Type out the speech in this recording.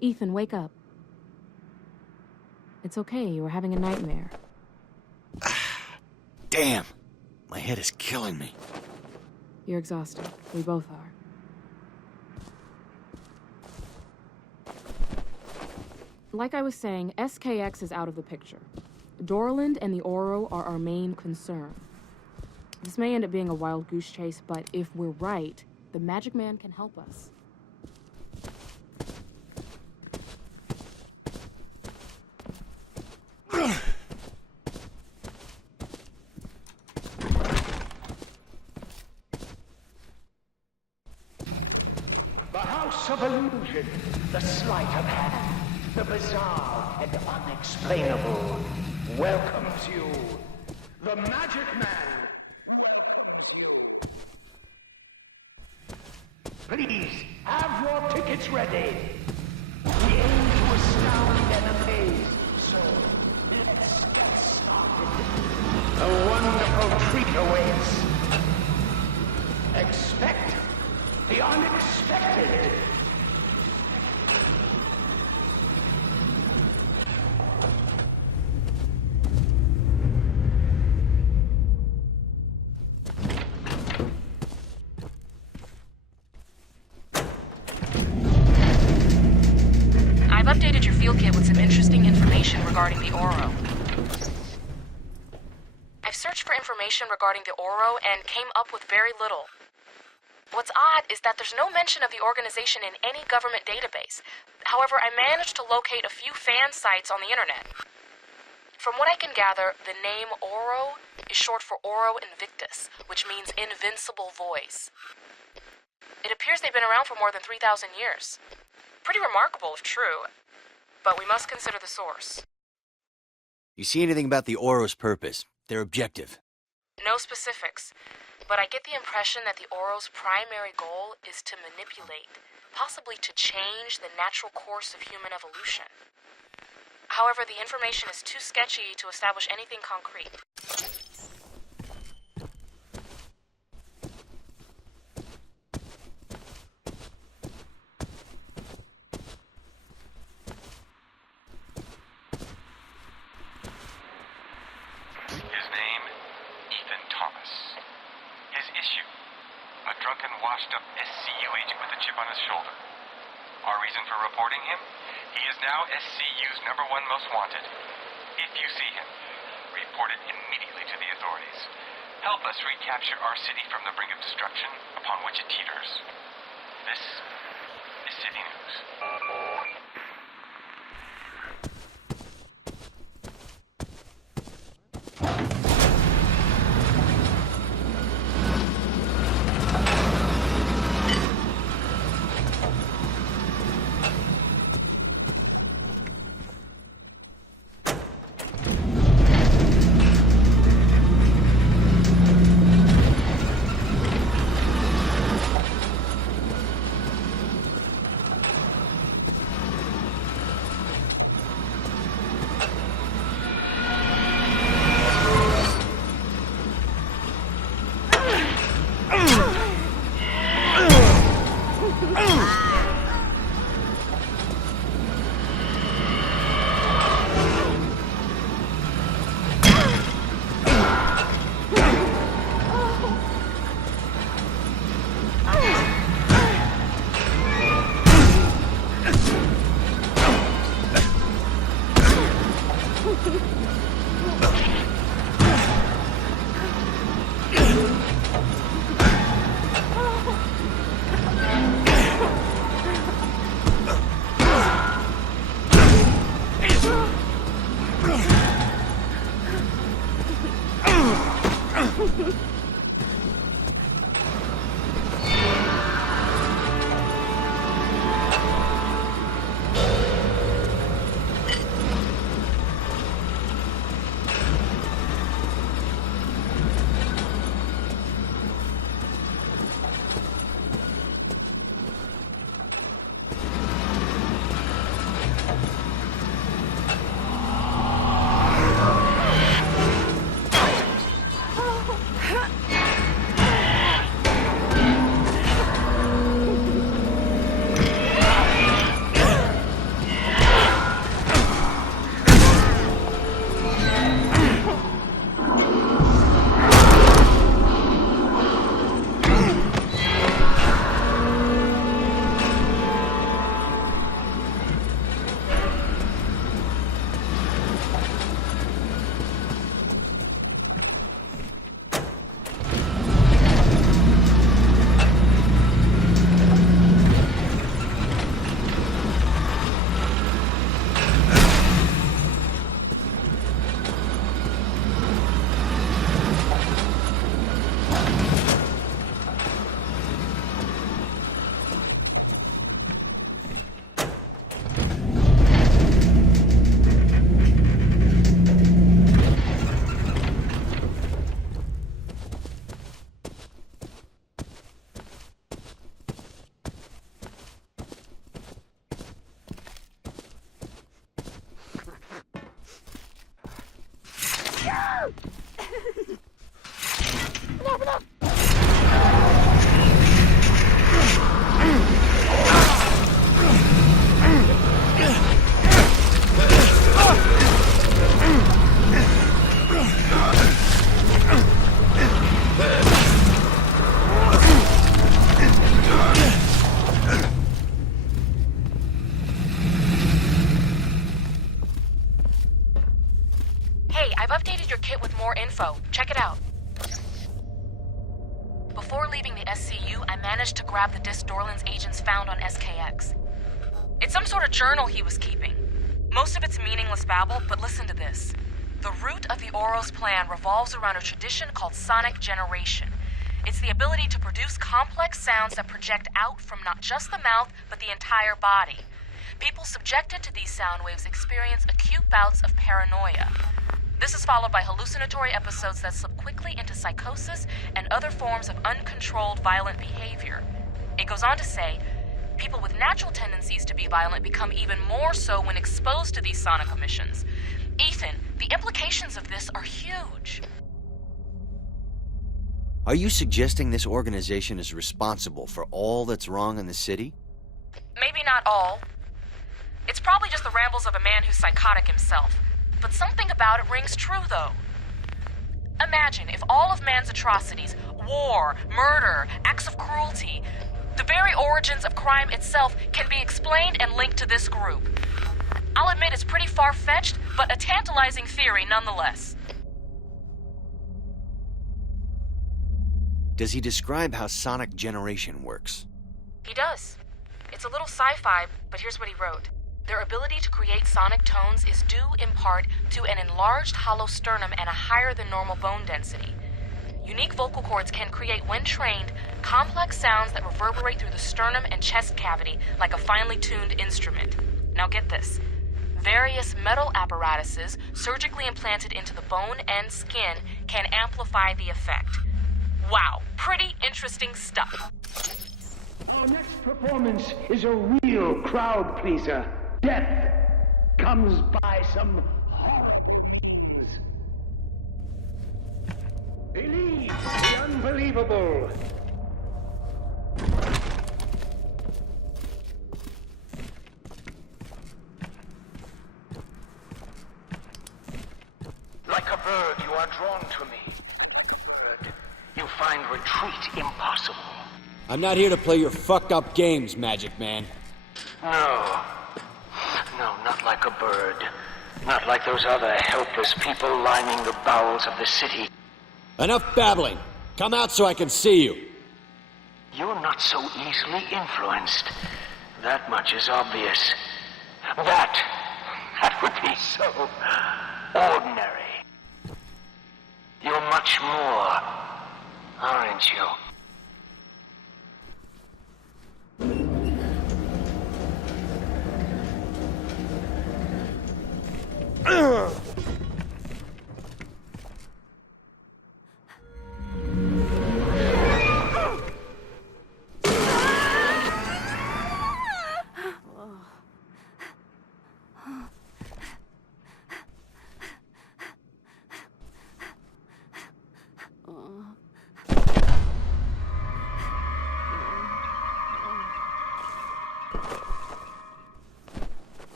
Ethan, wake up. It's okay, you were having a nightmare. Damn! My head is killing me. You're exhausted. We both are. Like I was saying, SKX is out of the picture. Dorland and the Oro are our main concern. This may end up being a wild goose chase, but if we're right, the Magic Man can help us. The House of Illusion, the sleight of hand, the bizarre and unexplainable welcomes you. The Magic Man welcomes you. Please, have your tickets ready. We aim to astound and amaze, so let's get started. A wonderful treat awaits. Expect the unexpected. I've updated your field kit with some interesting information regarding the Oro. I've searched for information regarding the Oro and came up with very little. What's odd is that there's no mention of the organization in any government database. However, I managed to locate a few fan sites on the internet. From what I can gather, the name Oro is short for Oro Invictus, which means invincible voice. It appears they've been around for more than 3,000 years. Pretty remarkable if true, but we must consider the source. You see anything about the Oro's purpose, their objective? No specifics, but I get the impression that the Oro's primary goal is to manipulate, possibly to change the natural course of human evolution. However, the information is too sketchy to establish anything concrete. His name, Ethan Thomas. His issue, a drunken, washed-up SCU agent with a chip on his shoulder. Our reason for reporting him? He is now SCU's #1 most wanted. If you see him, report it immediately to the authorities. Help us recapture our city from the brink of destruction upon which it teeters. This is City News. Hey, I've updated your kit with more info. Check it out. Before leaving the SCU, I managed to grab the disc Dorland's agents found on SKX. It's some sort of journal he was keeping. Most of it's meaningless babble, but listen to this. The root of the Ouro's plan revolves around a tradition called sonic generation. It's the ability to produce complex sounds that project out from not just the mouth, but the entire body. People subjected to these sound waves experience acute bouts of paranoia. This is followed by hallucinatory episodes that slip quickly into psychosis and other forms of uncontrolled violent behavior. It goes on to say, people with natural tendencies to be violent become even more so when exposed to these sonic emissions. Ethan, the implications of this are huge. Are you suggesting this organization is responsible for all that's wrong in the city? Maybe not all. It's probably just the rambles of a man who's psychotic himself. But something about it rings true, though. Imagine if all of man's atrocities, war, murder, acts of cruelty, the very origins of crime itself can be explained and linked to this group. I'll admit it's pretty far-fetched, but a tantalizing theory nonetheless. Does he describe how sonic generation works? He does. It's a little sci-fi, but here's what he wrote. Their ability to create sonic tones is due in part to an enlarged hollow sternum and a higher than normal bone density. Unique vocal cords can create, when trained, complex sounds that reverberate through the sternum and chest cavity like a finely tuned instrument. Now get this. Various metal apparatuses surgically implanted into the bone and skin can amplify the effect. Wow, pretty interesting stuff. Our next performance is a real crowd pleaser. Death comes by some horrible means. Believe the unbelievable. Like a bird, you are drawn to me. Bird, you find retreat impossible. I'm not here to play your fucked up games, Magic Man. No. No, not like a bird. Not like those other helpless people lining the bowels of the city. Enough babbling. Come out so I can see you. You're not so easily influenced. That much is obvious. That would be so ordinary. You're much more, aren't you?